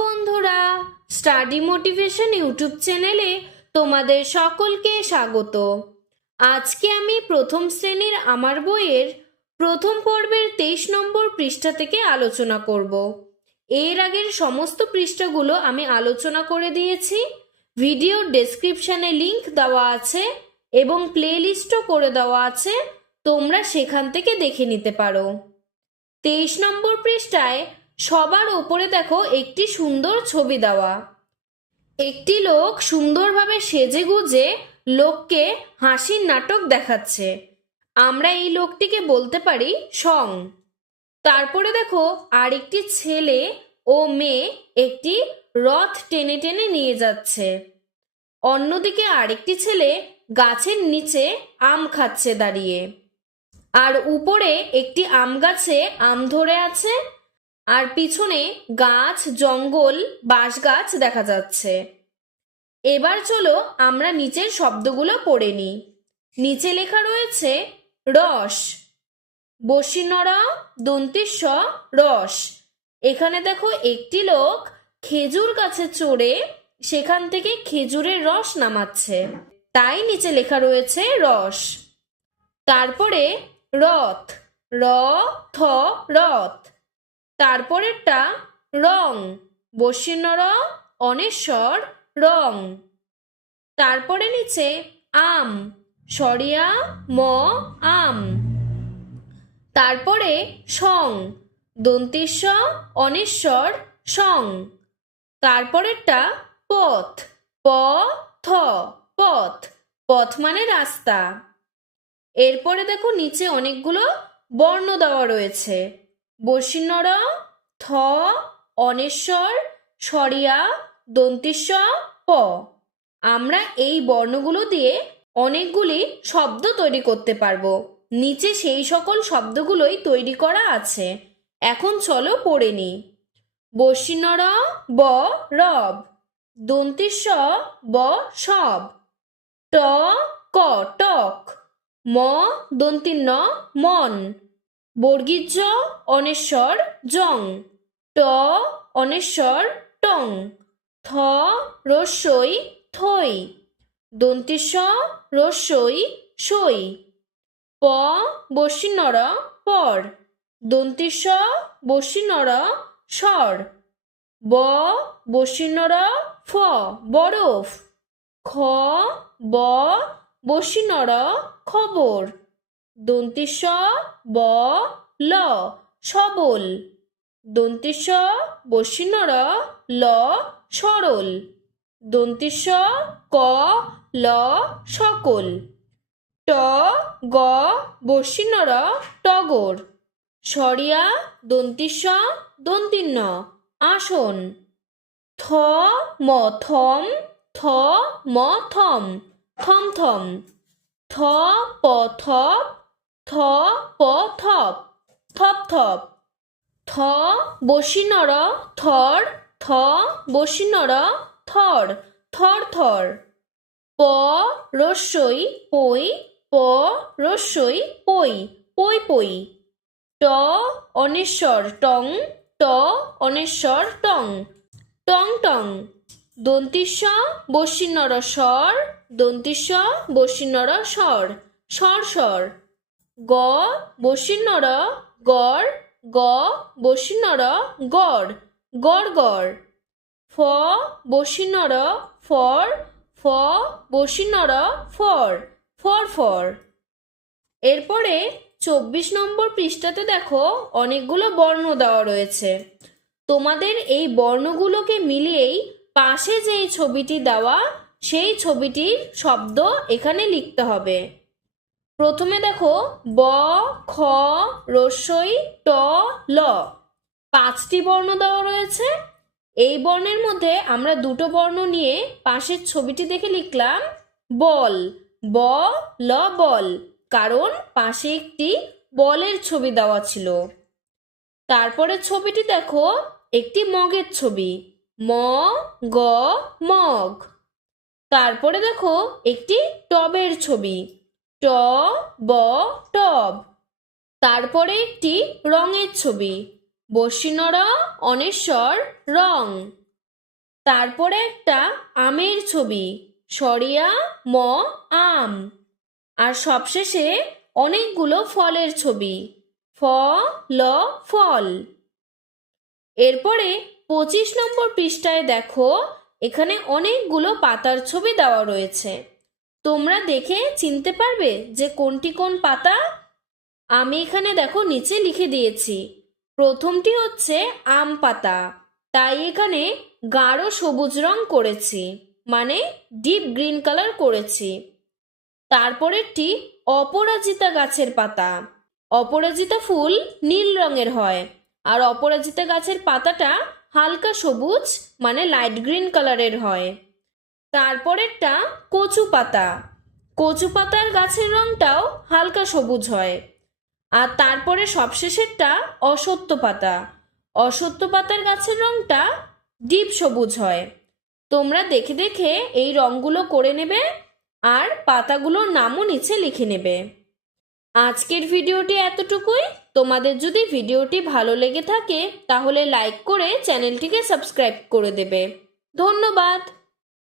বন্ধুরা study motivation YouTube চ্যানেলে তোমাদের সকলকে স্বাগত। আজকে আমি প্রথম শ্রেণির আমার বইয়ের প্রথম পর্বের তেইশ নম্বর পৃষ্ঠা থেকে আলোচনা করব। এর আগের সমস্ত পৃষ্ঠাগুলো আমি আলোচনা করে দিয়েছি। ভিডিওর ডেসক্রিপশানে লিংক দেওয়া আছে এবং প্লেলিস্টও করে দেওয়া আছে। তোমরা সেখান থেকে দেখে নিতে পারো। তেইশ নম্বর পৃষ্ঠায় সবার ওপরে দেখো একটি সুন্দর ছবি দেওয়া। একটি লোক সুন্দরভাবে সেজে গুজে লোককে হাসির নাটক দেখাচ্ছে। আমরা এই লোকটিকে বলতে পারি সং। তারপরে দেখো আরেকটি ছেলে ও মেয়ে একটি রথ টেনে টেনে নিয়ে যাচ্ছে। অন্যদিকে আরেকটি ছেলে গাছের নিচে আম খাচ্ছে দাঁড়িয়ে। আর উপরে একটি আম গাছে আম ধরে আছে। আর পিছনে গাছ, জঙ্গল বাঁশ গাছ দেখা যাচ্ছে। এবার চলো আমরা নিচের শব্দগুলো পড়ে নিই। নিচে লেখা রয়েছে, রস। বসিনরা দন্তিস্ব, রস। এখানে দেখো একটি লোক খেজুর গাছে চড়ে সেখান থেকে খেজুরের রস নামাচ্ছে। তাই নিচে লেখা রয়েছে, রস। তারপরে রথ, র, থ, রথ। তারপরেরটা রং বসিনর অনেশ্বর রং। তারপরে নিচে আম, সরিয়া ম আম। তারপরে সং দন্তিস্ব অনেশ্বর সং। তারপরেরটা পথ, প, থ, পথ। পথ মানে রাস্তা। এরপরে দেখো নিচে অনেকগুলো বর্ণ দেওয়া রয়েছে। বসিনর থ, অনেশ্বর সরিয়া দন্তিস্ব প। আমরা এই বর্ণগুলো দিয়ে অনেকগুলি শব্দ তৈরি করতে পারব। নিচে সেই সকল শব্দগুলোই তৈরি করা আছে। এখন চলো পড়ে নি। বসিনর ব, রব। দন্তিস্ব ব, সব। ট, ক, টক। ম, দন্তিন্ন, মন। বর্গীজ অনেশ্বর, জং। ট, অনেশ্বর, টং। থ, রস্যই, থই। দন্তিস রস্যই, সই। প বসিনর পর। দন্তিস্ব বসিনর স্বর। ব বসিনর ফ, বরফ। খ, ব বসিনর খবর। দন্তিস্ব ব ল, সবল। দন্তিস্ব বসিনর ল, সরল। দন্তিস্ব ক, ল, সকল। ট, গ বসিনর টগর। সরিয়া দন্তিস্ব দন্তিন্ন, আসন। থ, ম, থম, থ, ম, থম থম থম। থ, প থপ থ, প, থপ। থপ থপ। থ, বসিনর, থর। থ, বসিনর, থর। থর থর। প, রস্যই, পই। প, রস্যই, পই। পই পই। ট, অনেশ্বর, টং। ট, অনেশ্বর, টং। টং টং। দন্তিস্ব বসিনর, স্বর। দন্তিস্ব বসিনর, স্বর। স্বর স্বর। গ বসিনর গড়, গ বসিনর গড় গড় গড়। ফ বসিনর ফর, ফ বসিনর ফর ফর ফর। এরপরে চব্বিশ নম্বর পৃষ্ঠাতে দেখো অনেকগুলো বর্ণ দেওয়া রয়েছে। তোমাদের এই বর্ণগুলোকে মিলিয়েই পাশে যেই ছবিটি দেওয়া, সেই ছবিটির শব্দ এখানে লিখতে হবে। প্রথমে দেখো ব, খ রস্যই ট, ল। পাঁচটি বর্ণ দেওয়া রয়েছে। এই বর্ণের মধ্যে আমরা দুটো বর্ণ নিয়ে পাশের ছবিটি দেখে লিখলাম, বল। ব, ল, বল। কারণ পাশে একটি বলের ছবি দেওয়া ছিল। তারপরে ছবিটি দেখো, একটি মগের ছবি। ম, গ, মগ। তারপরে দেখো, একটি টবের ছবি। ট, ব টব তারপরে একটি রঙের ছবি। বসিনরা অনেশ্বর, রং। তারপরে একটা আমের ছবি। সরিয়া, ম, আম। আর সবশেষে অনেকগুলো ফলের ছবি। ফ, ল, ফল। এরপরে পঁচিশ নম্বর পৃষ্ঠায় দেখো, এখানে অনেকগুলো পাতার ছবি দেওয়া রয়েছে। তোমরা দেখে চিনতে পারবে যে কোনটি কোন পাতা। আমি এখানে দেখো নিচে লিখে দিয়েছি। প্রথমটি হচ্ছে আম পাতা। তাই এখানে গাঢ় সবুজ রং করেছি মানে ডিপ গ্রিন কালার করেছি। তারপরেরটি অপরাজিতা গাছের পাতা। অপরাজিতা ফুল নীল রঙের হয়। আর অপরাজিতা গাছের পাতাটা হালকা সবুজ মানে লাইট গ্রিন কালারের হয়। তারপরেরটা কচু পাতা। কচু পাতার গাছের রংটাও হালকা সবুজ হয়। আর তারপরে সবশেষেরটা অসত্য পাতা। অসত্য পাতার গাছের রংটা ডিপ সবুজ হয়। তোমরা দেখে দেখে এই রঙগুলো করে নেবে আর পাতাগুলোর নামও নিচে লিখে নেবে। আজকের ভিডিওটি এতটুকুই। তোমাদের যদি ভিডিওটি ভালো লেগে থাকে, তাহলে লাইক করে চ্যানেলটিকে সাবস্ক্রাইব করে দেবে। ধন্যবাদ।